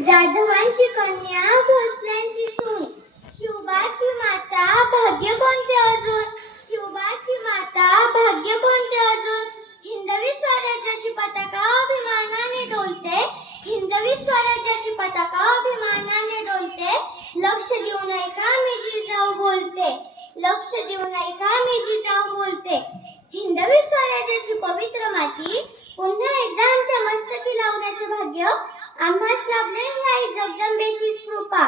जाधवांची कन्या भोसल्यांची सून, शिवबाची माता भाग्य कोणते अजून, शिवबाची माता भाग्य कोणते अजून. हिंदवी स्वराज्याची पताका अभिमानाने डोलते, हिंदवी स्वराज्याची पताका अभिमानाने डोलते. लक्ष देऊ नये का मी जिजाऊ बोलते, लक्ष देऊ नये का मी जिजाऊ बोलते. हिंदवी स्वराज्याची पवित्र माती पुन्हा एकदा आमच्या मस्तकी लावण्याचे भाग्य आम्हास लाभले ही आई जगदंबेचीच कृपा.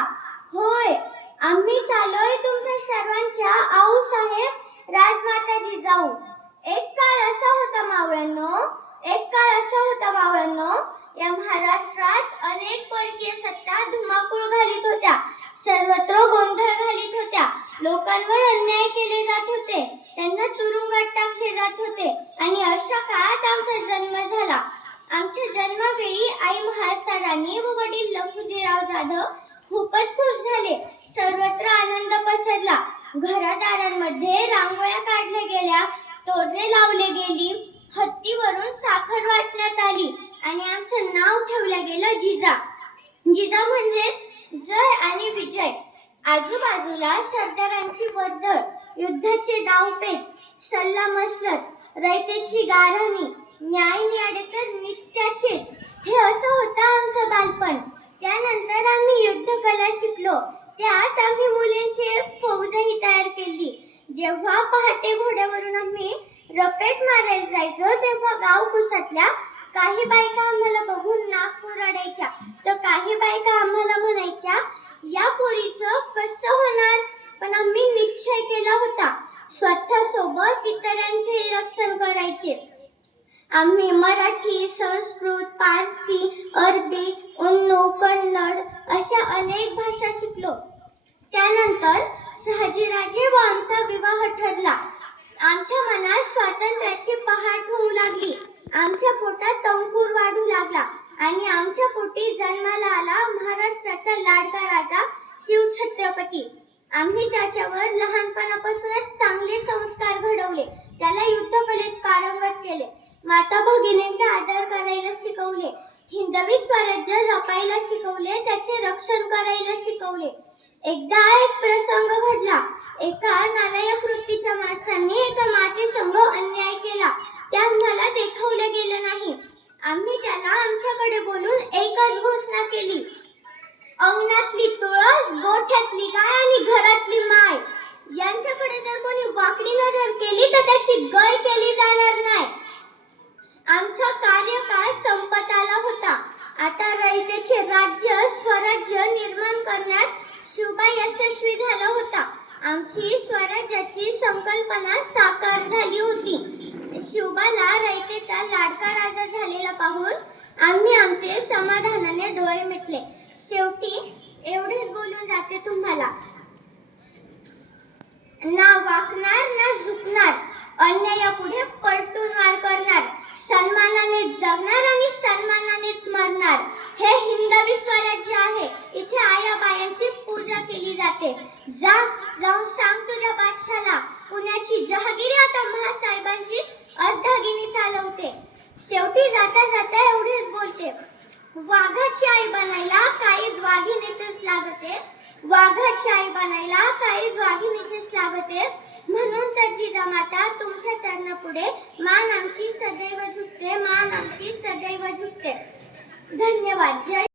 होय, आम्ही चालोय तुमच्या सर्वांच्या आऊसाहेब राजमाता जिजाऊ. एक काळ असा होता मावळ्यांनो, एक काळ असा होता मावळ्यांनो, या महाराष्ट्रात अनेक परकीय सत्ता धुमाकूळ घालीत होत्या, सर्वत्र गोंधळ घालीत होत्या, लोकांवर अन्याय केले जात होते, त्यांना तुरुंगात टाकले जात होते. आणि अशा काळात आमचा जन्म झाला. आमच्या जन्मावेळी आई महासाराणी व वडील लखुजीराव जाधव खूपच खुश झाले. सर्वत्र आनंद पसरला. घरादारांमध्ये रांगोळ्या काढल्या गेल्या, तोरणे लावले गेली, हत्तीवरून साखर वाटण्यात आली आणि आमचं नाव ठेवलं गेलं जिजा. जिजा म्हणजे जय आणि विजय. आजूबाजूला सरदारांची वर्दळ, युद्धाचे डावपेच, सल्ला मसलत, रयतेची गाऱ्हाणी, न्याय न्याडे तर नित्याचेच. हे असं होतं आमचं बालपण. त्यानंतर आम्ही युद्धकला शिकलो. त्यात आम्ही मुलींची एक फौजही तयार केली. जेव्हा पहाटे घोड्यावरून आम्ही रपेट मारायला जायचो तेव्हा गाव कुसातल्या काही बायका आम्हाला बघून नाक कुरडायच्या, तर काही बायका आम्हाला म्हणायच्या या पोरीचं कसं होणार. पण आम्ही निश्चय केला होता स्वतः सोबत इतरांचे रक्षण करायचे. आम्ही मराठी, संस्कृत, पारसी, अरबी, उन्नू, कन्नड अशा अनेक भाषा शिकलो. त्यानंतर शहाजीराजे व आमचा विवाह ठरला. आमच्या मनात स्वातंत्र्याची पहाट होऊ लागली. आमच्या पोटात अंकुर वाढू लागला आणि आमच्या पोटी जन्माला आला महाराष्ट्राचा लाडका राजा शिवछत्रपती. आम्ही त्याच्यावर लहानपणापासूनच चांगले संस्कार घडवले. त्याला युद्धकलेत पारंगत केले. माता भगिनींचा आदर करायला शिकवले, हिंदवी स्वराज्य जपायला शिकवले, त्याचे रक्षण करायला शिकवले. एकदा एक प्रसंग घडला. एका नालायक वृत्तीच्या माणसांनी एका मातेसंग अन्याय केला. ते आम्हाला देखवलं गेलं नाही. आम्ही त्याला आमच्याकडे बोलून एकच घोषणा केली, अंगणातली तुळस, गोठ्यातली गाय आणि घरातली माय यांच्याकडे जर कोणी वाकडी नजर केली तर त्याची गय केली जाणार नाही. आमचा कार्यकाळ संपत आला होता. आता रयतेचे राज्य स्वराज्य निर्माण करण्यात शिवबा यशस्वी झाला होता. आमची स्वराज्याची संकल्पना साकार झाली होती. शिवबाला रयतेचा लाडका राजा झालेला पाहून आम्ही आमचे समाधानाने डोळे मिटले. शेवटी एवढेच बोलून जाते तुम्हाला, ना वाकणार ना झुकणार, अन्यायापुढे पलटून वार करणार, सन्मानाने जगणार आणि सन्मानानेच मरणार. हे हिंदवी स्वराज्य आहे. इथे आया बायांची पूजा केली जाते. जाऊन सांग तुझ्या बादशाला, पुण्याची जहागिरी आता महासाहेबांची अर्धागिनी चालवते. शेवटी जाता जाता एवढेच बोलते, वाघाची आई बनायला काहीच वाघिणीचेच लागते, वाघाची आई बनायला काहीच वाघिणीचेच लागते. म्हणून तर जिजामाता तुमच्या चरणापुढे मान आमची सदैव झुकते, मान आमची सदैव झुकते. धन्यवाद. जय